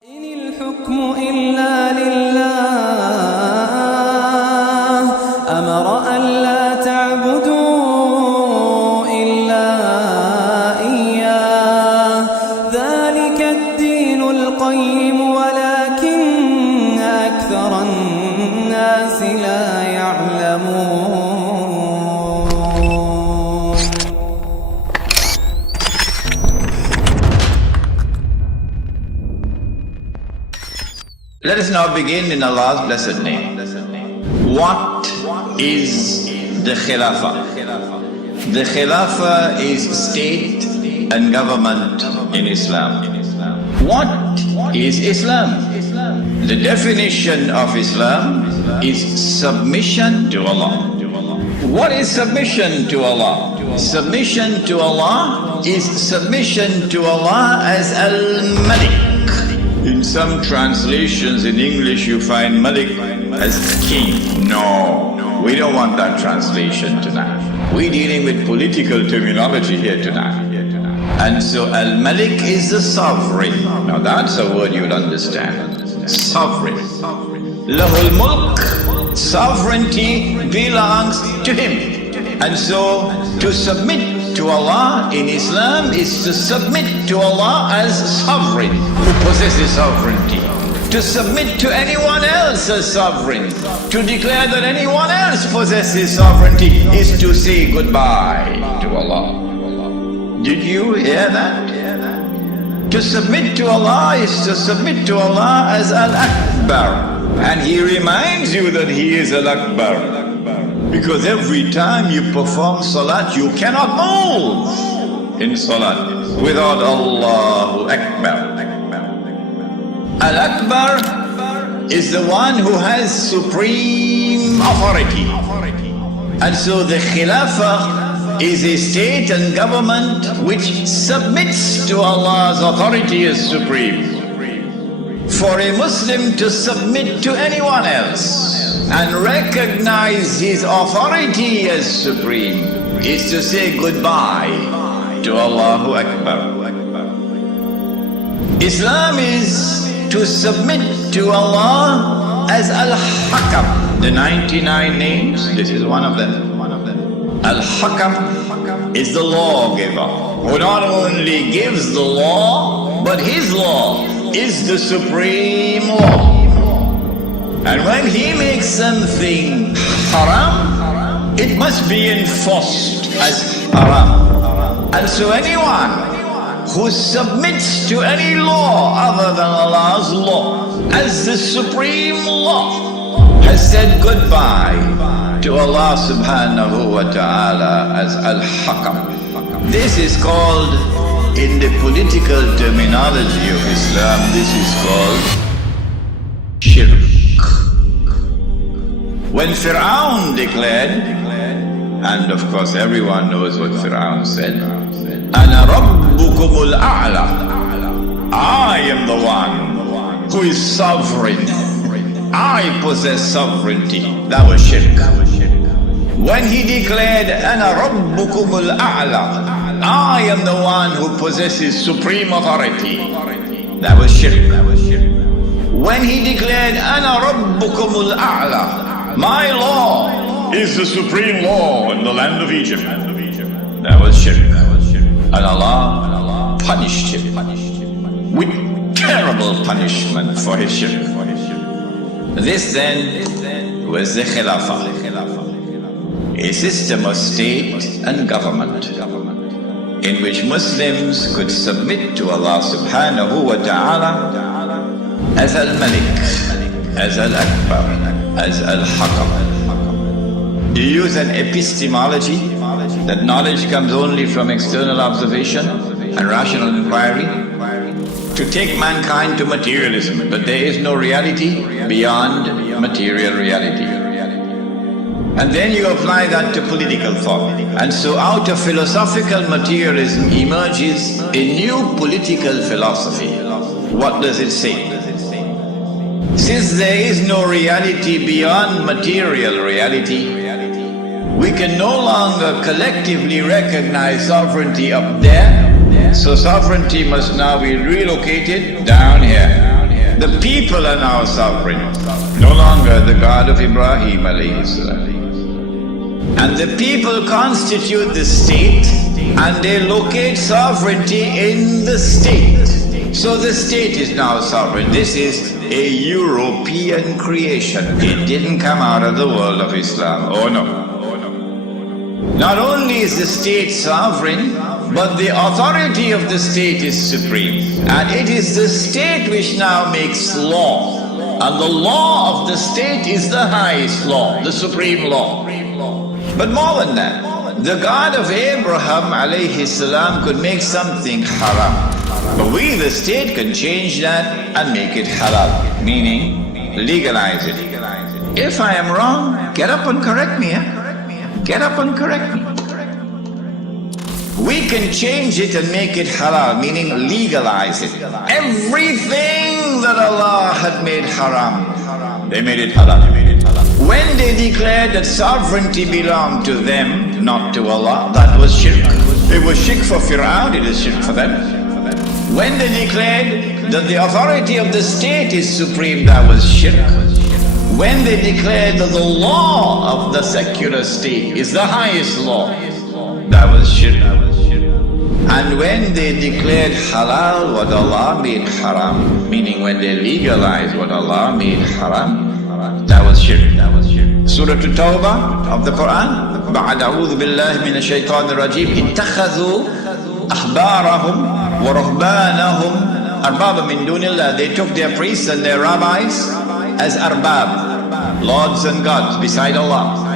إن الحكم إلا لله أمر ألا تعبدوا إلا إياه ذلك الدين القيم ولكن أكثر الناس لا يعلمون. Let us now begin in Allah's blessed name. What is the Khilafah? The Khilafah is state and government in Islam. What is Islam? The definition of Islam is submission to Allah. What is submission to Allah? Submission to Allah is submission to Allah as Al-Malik. In some translations in English you find Malik as king. No, we don't want that translation tonight. We're dealing with political terminology here tonight. And so Al-Malik is the sovereign. Now that's a word you'll understand. Sovereign. Lahul Mulk, sovereignty belongs to him. And so to submit to Allah in Islam is to submit to Allah as sovereign who possesses sovereignty. To submit to anyone else as sovereign, to declare that anyone else possesses sovereignty is to say goodbye to Allah. Did you hear that? To submit to Allah is to submit to Allah as Al-Akbar. And He reminds you that He is Al-Akbar. Because every time you perform salat, you cannot move in salat without Allahu Akbar. Al-Akbar is the one who has supreme authority. And so the Khilafah is a state and government which submits to Allah's authority as supreme. For a Muslim to submit to anyone else and recognize his authority as supreme is to say goodbye to Allahu Akbar. Islam is to submit to Allah as Al-Hakam. The 99 names, this is one of them. Al-Hakam is the lawgiver who not only gives the law, but his law is the supreme law. And when he makes something haram, it must be enforced as haram. And so anyone who submits to any law other than Allah's law as the supreme law has said goodbye to Allah subhanahu wa ta'ala as Al-Hakam. This is called, in the political terminology of Islam, this is called shirk. When Fir'aun declared, and of course everyone knows what Fir'aun said, Ana rabbukumul a'la, I am the one who is sovereign. I possess sovereignty. That was shirk. When he declared, Ana rabbukumul a'la, I am the one who possesses supreme authority, that was shirk. When he declared, Ana rabbukumul a'la, my law is the supreme law in the land of Egypt, that was shirk. And Allah punished him with terrible punishment for his shirk. This then was the Khilafah, a system of state and government in which Muslims could submit to Allah subhanahu wa ta'ala as Al-Malik, as Al-Akbar, as Al-Hakam. You use an epistemology, that knowledge comes only from external observation and rational inquiry, to take mankind to materialism, but there is no reality beyond material reality. And then you apply that to political thought. And so out of philosophical materialism emerges a new political philosophy. What does it say? Since there is no reality beyond material reality, we can no longer collectively recognize sovereignty up there, so sovereignty must now be relocated down here. The people are now sovereign, no longer the God of Ibrahim alayhi salam. And the people constitute the state, and they locate sovereignty in the state. So the state is now sovereign. This is a European creation. It didn't come out of the world of Islam. Oh no. Not only is the state sovereign, but the authority of the state is supreme. And it is the state which now makes law. And the law of the state is the highest law, the supreme law. But more than that, the God of Abraham alayhi salam could make something haram. But we, the state, can change that and make it halal, meaning legalize it. If I am wrong, get up and correct me. Get up and correct me. We can change it and make it halal, meaning legalize it. Everything that Allah had made haram, they made it halal. When they declared that sovereignty belonged to them, not to Allah, that was shirk. It was shirk for Fir'aun, it is shirk for them. When they declared that the authority of the state is supreme, that was shirk. When they declared that the law of the secular state is the highest law, that was shirk. And when they declared halal what Allah made haram, meaning when they legalized what Allah made haram, that was shirk. Surah Tawbah of the Quran, بعد أعوذ بالله من الشيطان الرجيم اتخذوا أحبارهم ورهبانهم أربابا من دون الله. They took their priests and their rabbis as arbab, lords and gods beside Allah.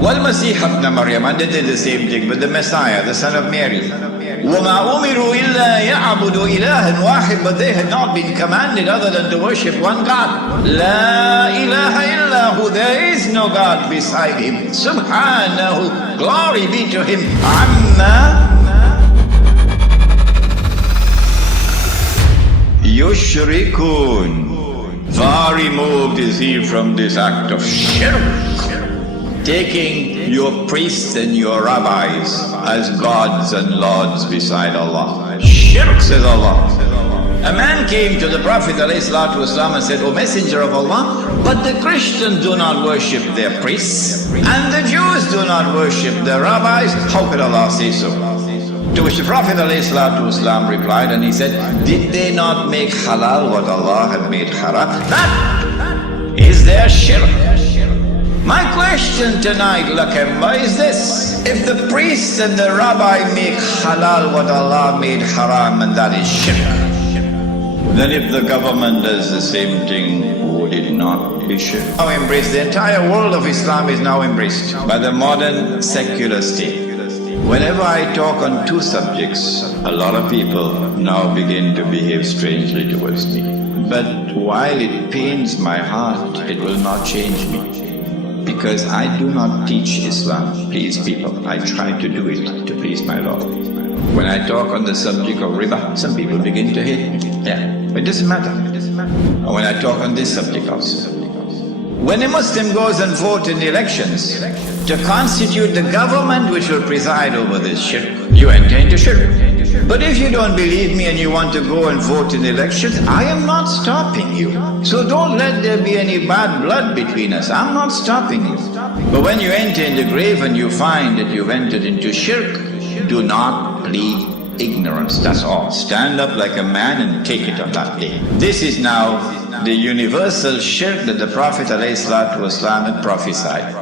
والمسيح ابن مريم, and they did the same thing with the Messiah, the son of Mary. وَمَا أُمِرُوا إِلَّا يَعْبُدُوا إِلَهًا وَاحِدًا, but they had not been commanded other than to worship one God. لَا إِلَهَ إِلَّا هُ, there is no God beside him. Subhanahu, glory be to him. عَمَّا يُشْرِكُونَ, far removed is he from this act of shirk, taking your priests and your rabbis as gods and lords beside Allah. Shirk, says Allah. A man came to the Prophet ﷺ and said, O Messenger of Allah, but the Christians do not worship their priests and the Jews do not worship their rabbis. How could Allah say so? To which the Prophet ﷺ replied, and he said, did they not make halal what Allah had made haram? That is their shirk. My question tonight, Lakemba, is this: if the priests and the rabbi make halal what Allah made haram, and that is shirk, then if the government does the same thing, would it not be shirk? Now embraced, the entire world of Islam is now embraced by the modern secular state. Whenever I talk on two subjects, a lot of people now begin to behave strangely towards me. But while it pains my heart, it will not change me. Because I do not teach Islam to please people. I try to do it to please my Lord. When I talk on the subject of riba, some people begin to hate me. Yeah, but it doesn't matter. And when I talk on this subject also. When a Muslim goes and votes in the elections to constitute the government which will preside over this shirk, you enter into shirk. But if you don't believe me and you want to go and vote in the elections, I am not stopping you. So don't let there be any bad blood between us. I'm not stopping you. But when you enter in the grave and you find that you've entered into shirk, do not plead ignorance, that's all. Stand up like a man and take it on that day. This is now the universal shirk that the Prophet ﷺ had prophesied.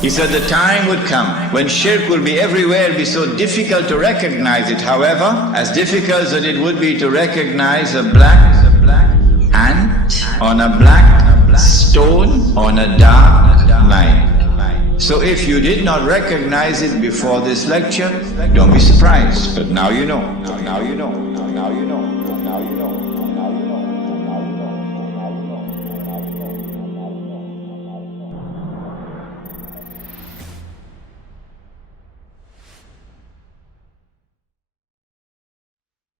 He said the time would come when shirk will be everywhere, be so difficult to recognize it. However, as difficult as it would be to recognize a black ant on a black stone on a dark night. So if you did not recognize it before this lecture, don't be surprised, but now you know. Now you know. Now you know.